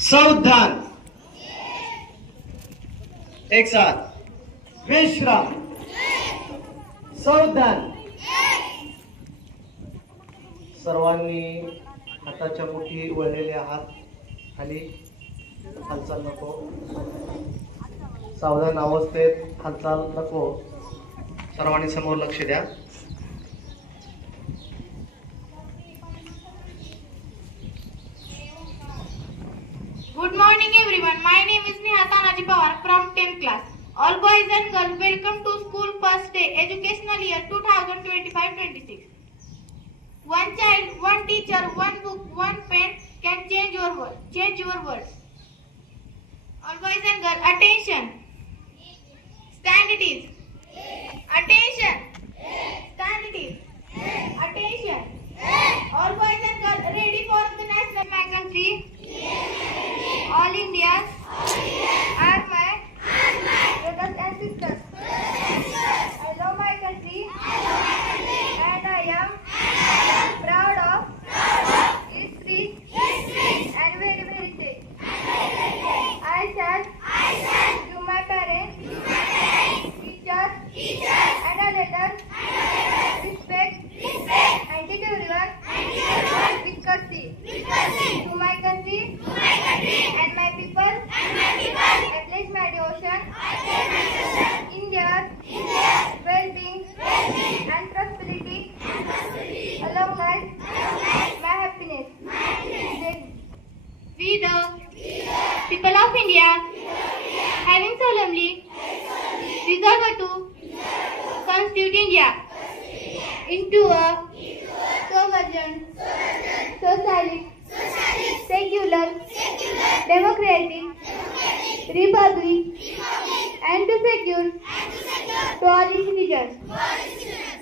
सावधान, एक साथ विश्राम, सावधान। सर्वांनी हाताच्या मुठी वळलेले हात खाली, हालचाल नको, सावधान अवस्थेत हालचाल नको, सर्वांनी समोर लक्ष द्या। Good morning everyone. My name is Neha Tanaji Pawar from 10th class. All boys and girls, welcome to school first day educational year 2025-26. One child, one teacher, one book, one pen can change your world. All boys and girls, attention. Stand it is. Attention. Stand it is. Attention. All boys and girls, ready for the national my country? All Indians are my brothers and sisters. I love my country and I am proud of its rich and very heritage. I shall give my parents, teachers and elders respect and treat everyone with courtesy. To my country and my people, I pledge my devotion in their well-being and prosperity, along with my happiness. We the people of India, having solemnly resolved to constitute India into a sovereign, socialist, secular, democratic republic, and to secure to all its citizens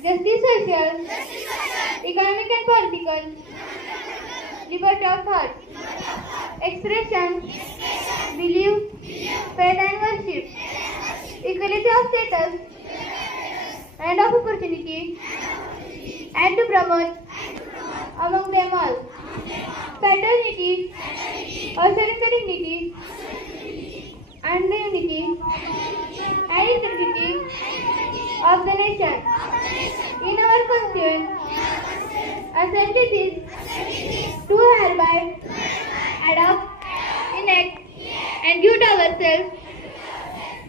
justice, social, economic and political liberty of thought, expression, belief, faith and worship, equality of status and of opportunity, and to promote among them all fraternity, assuring the dignity and the unity and integrity of the nation. In our constituent assembly to hereby adopt, enact and give to ourselves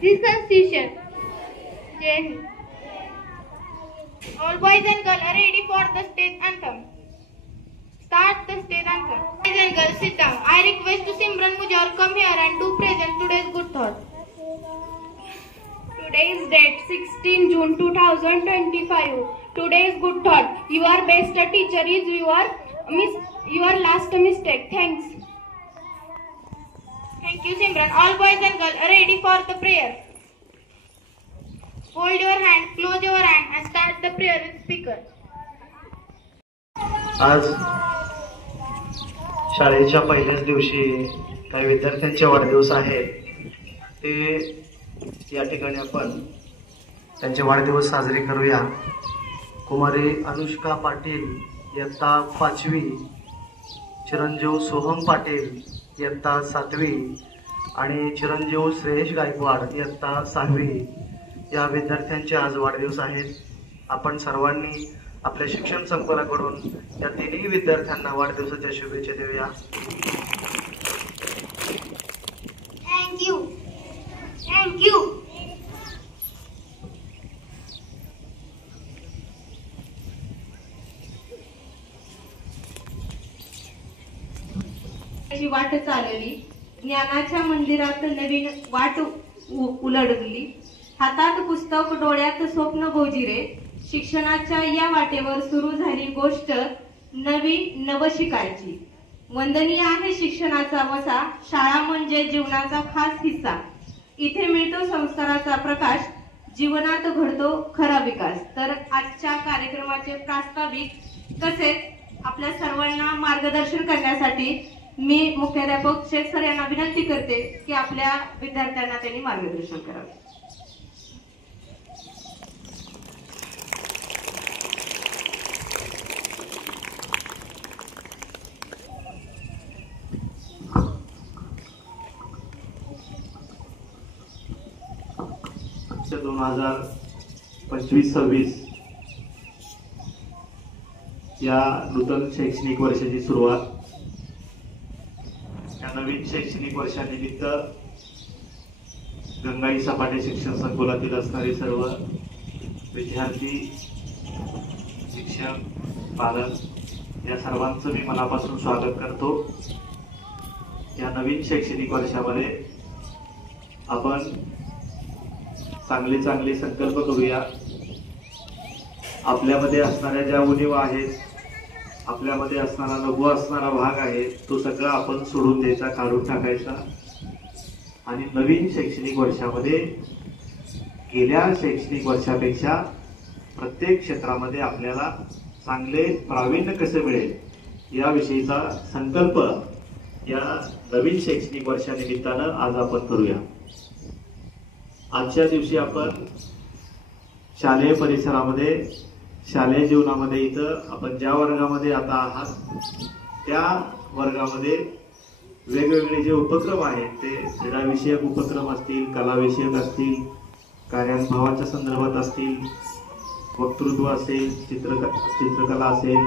this constitution. Jai Hind. All boys and girls are ready for the state anthem. Start the state anthem. Boys and girls, sit down. I request to Simran Mujawar come here and do present today's good thought. Today's date 16 June 2025. Today's good thought. Your best teacher is your last mistake. Thanks. Thank you, Simran. All boys and girls are ready for the prayer. Hold your hand, close your hand and start the prayer with speaker. आज शाळेच्या पहिल्याच दिवशी काही विद्यार्थ्यांचे वाढदिवस आहेत, ते या ठिकाणी आपण त्यांचे वाढदिवस साजरे करूया। कुमारी अनुष्का पाटील इयत्ता 5वी, चिरंजीव सोहम पाटील इयत्ता 7वी आणि चिरंजीव श्रेयश गायकवाड इयत्ता 6वी या विद्यार्थ्यांचे आज वाढदिवस आहेत। आपण सर्वांनी आपल्या शिक्षण संकुलाकडून या तिन्ही विद्यार्थ्यांना वाढदिवसाच्या शुभेच्छा देऊया। Thank you. वाट चालली, ज्ञानाच्या मंदिरात नवीन वाट उलगडली, हातात पुस्तक डोळ्यात स्वप्न गोजिरे, शिक्षणाच्या या वाटेवर सुरू झाली गोष्ट नवी नव शिकायची। वंदनीय आहे शिक्षणाचा वसा, शाळा म्हणजे जीवनाचा खास हिस्सा, इथे मिळतो संस्काराचा प्रकाश, जीवनात घडतो खरा विकास। तर आजच्या कार्यक्रमाचे प्रास्ताविक तसेच आपल्या सर्वांना मार्गदर्शन करण्यासाठी मी मुख्याध्यापक शेख सर यांना विनंती करते की आपल्या विद्यार्थ्यांना त्यांनी मार्गदर्शन करावे। 2025-26 या नूतन शैक्षणिक वर्षाची सुरुवात, या नवीन शैक्षणिक वर्षानिमित्त गंगाई सपाटे शिक्षण संकुलातील असणारे सर्व विद्यार्थी, शिक्षक, पालक या सर्वांचं मी मनापासून स्वागत करतो। या नवीन शैक्षणिक वर्षामध्ये आपण चांगले चांगले संकल्प करूया। आपल्यामध्ये असणाऱ्या ज्या उणीवा आहेत, आपल्यामध्ये असणारा लघु असणारा भाग आहे, तो सगळा आपण सोडून द्यायचा, काढून टाकायचा आणि नवीन शैक्षणिक वर्षामध्ये गेल्या शैक्षणिक वर्षापेक्षा प्रत्येक क्षेत्रामध्ये आपल्याला चांगले प्रावीण्य कसे मिळेल याविषयीचा संकल्प या नवीन शैक्षणिक वर्षानिमित्तानं आज आपण करूया। आजच्या दिवशी आपण शालेय परिसरामध्ये, शालेय जीवनामध्ये इथं आपण ज्या वर्गामध्ये आता आहात त्या वर्गामध्ये वेगवेगळे जे उपक्रम आहेत ते क्रीडाविषयक उपक्रम असतील, कलाविषयक असतील, कार्यानुभवाच्या संदर्भात असतील, वक्तृत्व असेल, चित्रकला असेल,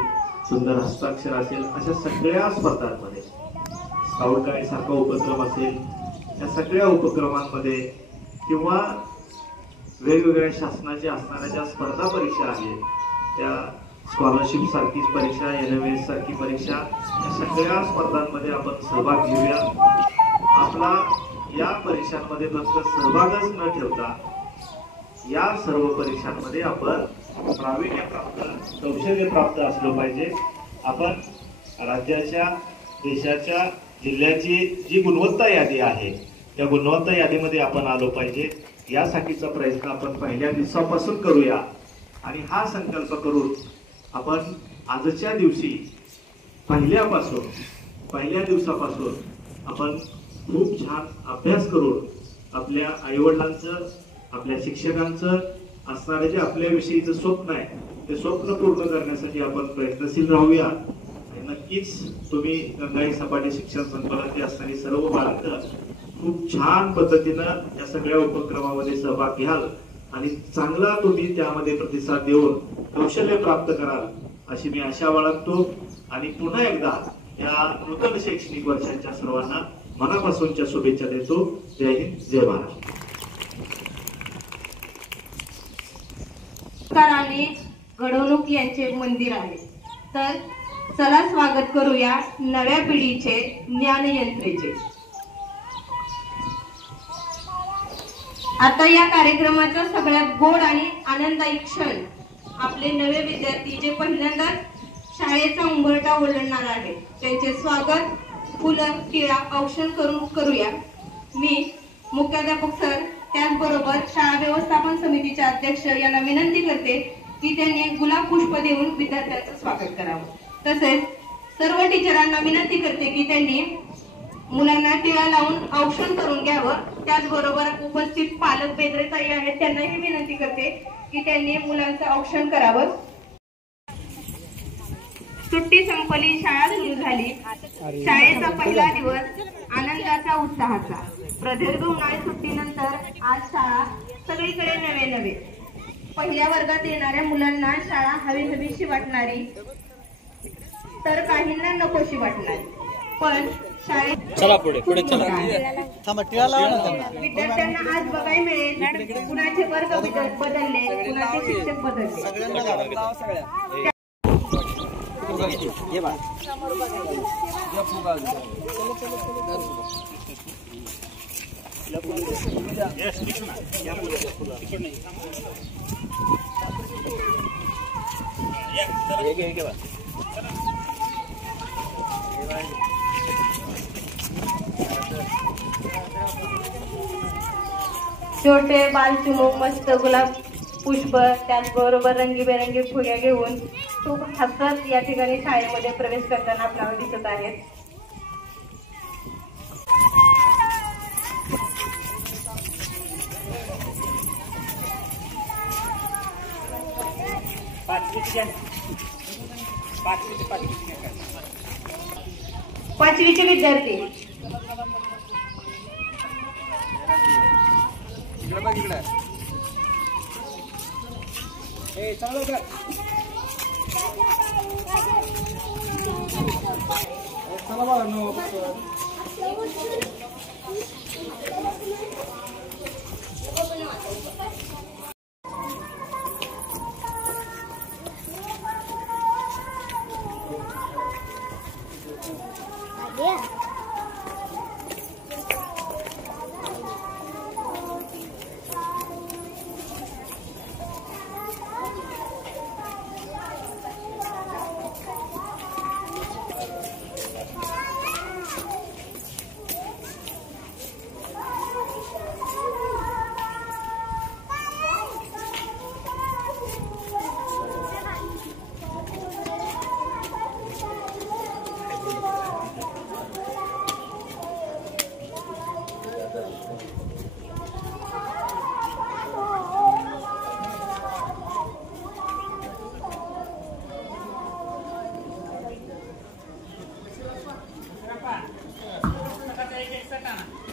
सुंदर हस्ताक्षर असेल, अशा सगळ्या स्पर्धांमध्ये स्काउट गाईड सारखा उपक्रम असेल, या सगळ्या उपक्रमांमध्ये किंवा वेगवेगळ्या शासनाच्या असणाऱ्या ज्या स्पर्धा परीक्षा आहेत, त्या स्कॉलरशिप सारखीच परीक्षा, NMS सारखी परीक्षा, या सगळ्या स्पर्धांमध्ये आपण सहभाग घेऊया। आपला या परीक्षांमध्ये फक्त सहभागच न ठेवता या सर्व परीक्षांमध्ये आपण प्रावीण्यप्राप्त, कौशल्यप्राप्त असलो पाहिजे। आपण राज्याच्या, देशाच्या, जिल्ह्याची जी गुणवत्ता यादी आहे त्या गुणवत्ता यादीमध्ये आपण आलो पाहिजे, यासाठीचा प्रयत्न आपण पहिल्या दिवसापासून करूया। आणि हा संकल्प करून आपण आजच्या दिवशी पहिल्या दिवसापासून आपण खूप छान अभ्यास करून आपल्या आईवडिलांचं, आपल्या शिक्षकांचं असणारे जे आपल्याविषयीचं स्वप्न आहे ते स्वप्न पूर्ण करण्यासाठी आपण प्रयत्नशील राहूया। आणि नक्कीच तुम्ही गंगाई सपाटे शिक्षण संकुलातली असणारी सर्व बालकं खूप छान पद्धतीनं या सगळ्या उपक्रमामध्ये सहभाग घ्याल आणि चांगला तुम्ही त्यामध्ये प्रतिसाद देऊन कौशल्य प्राप्त कराल अशी मी आशा बाळगतो। आणि पुन्हा एकदा या नूतन शैक्षणिक वर्षाच्या सर्वांना मनापासूनच्या शुभेच्छा देतो। जय हिंद, जय महाराष्ट्र। आणि घडवणूक यांचे मंदिर आहे, तर चला स्वागत करूया नव्या पिढीचे ज्ञानयंत्रेचे। आता या कार्यक्रमाचा सगळ्यात गोड आणि आनंददायी क्षण आपले नवे विद्यार्थी जे पहिल्यांदाच शाळेचा उंबरठा ओलांडणार आहेत त्यांचे स्वागत फुलं, टिळा, औक्षण करून करूया। मी मुख्याध्यापक सर, त्याचबरोबर शाळा व्यवस्थापन समितीचे अध्यक्ष यांना विनंती करते की त्यांनी गुलाब पुष्प देऊन विद्यार्थ्यांचं स्वागत करावं। तसेच सर्व टीचरांना विनंती करते की त्यांनी मुलांना टिळा लावून औक्षण करून घ्यावं। त्याचबरोबर उपस्थित पालक बेदरेताई आहेत त्यांनाही विनंती करते की त्यांनी मुलांचं औक्षण करावं। सुट्टी संपली, शाळा सुरू झाली। शाळेचा पहिला दिवस आनंदाचा, उत्साहाचा। प्रदीर्घ उन्हाळी सुट्टीनंतर आज शाळा सगळीकडे नवे नवे। पहिल्या वर्गात येणाऱ्या मुलांना शाळा हवीशी वाटणारी, तर काहींना नकोशी वाटणारी, पण शाळेत चला पुढे चला विद्यार्थ्यांना आज बघायला मिळेल कुणाचे वर्ग बदलले, कुणाचे शिक्षक बदलले। छोटे बालचिमू मस्त गुलाब पुष्प, त्याचबरोबर रंगीबेरंगी फुग्या घेऊन खूप हसत या ठिकाणी शाळेमध्ये प्रवेश करताना आपल्याला दिसत आहेत। पाचवीचे विद्यार्थी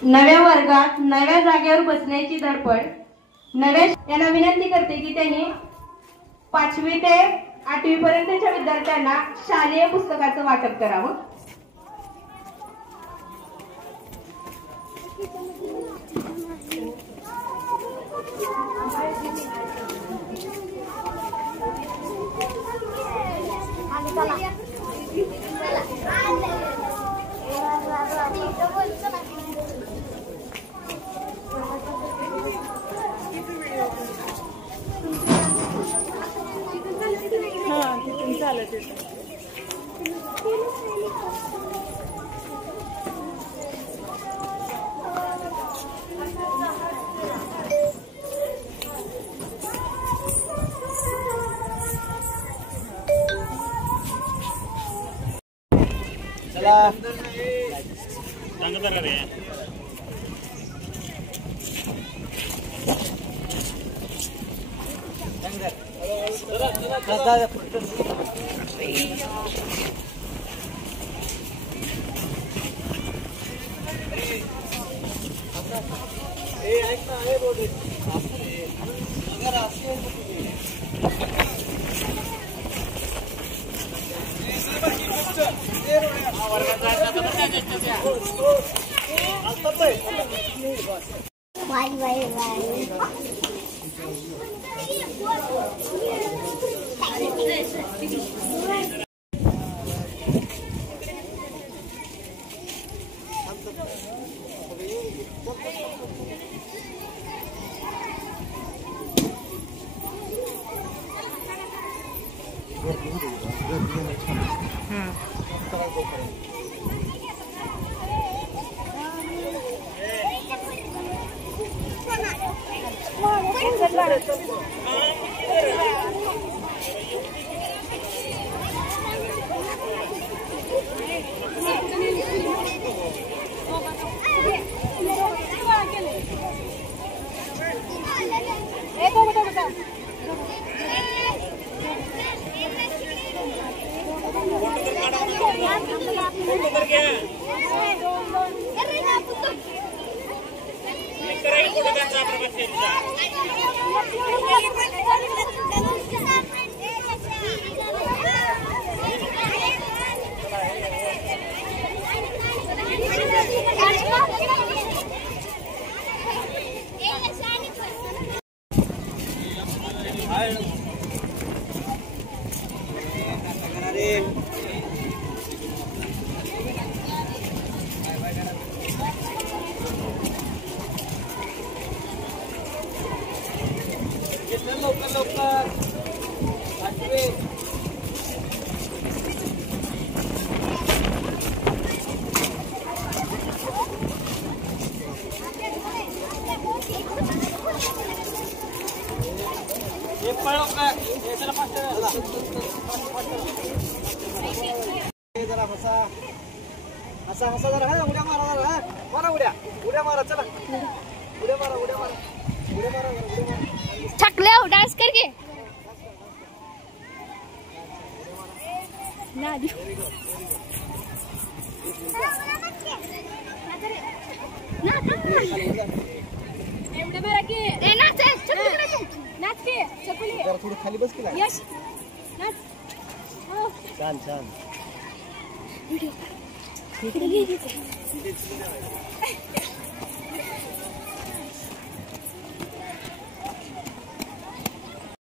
नव्या वर्गात नव्या जागेवर बसण्याची धडपड. यांना विनंती करते की त्यांनी 5वी ते 8वी पर्यंतच्या विद्यार्थ्यांना शालेय पुस्तकाचं वाटप करावं. थकले हो डांस करके ना नाच के जरा थोडी खाली बस की यश छान छान व्हिडिओ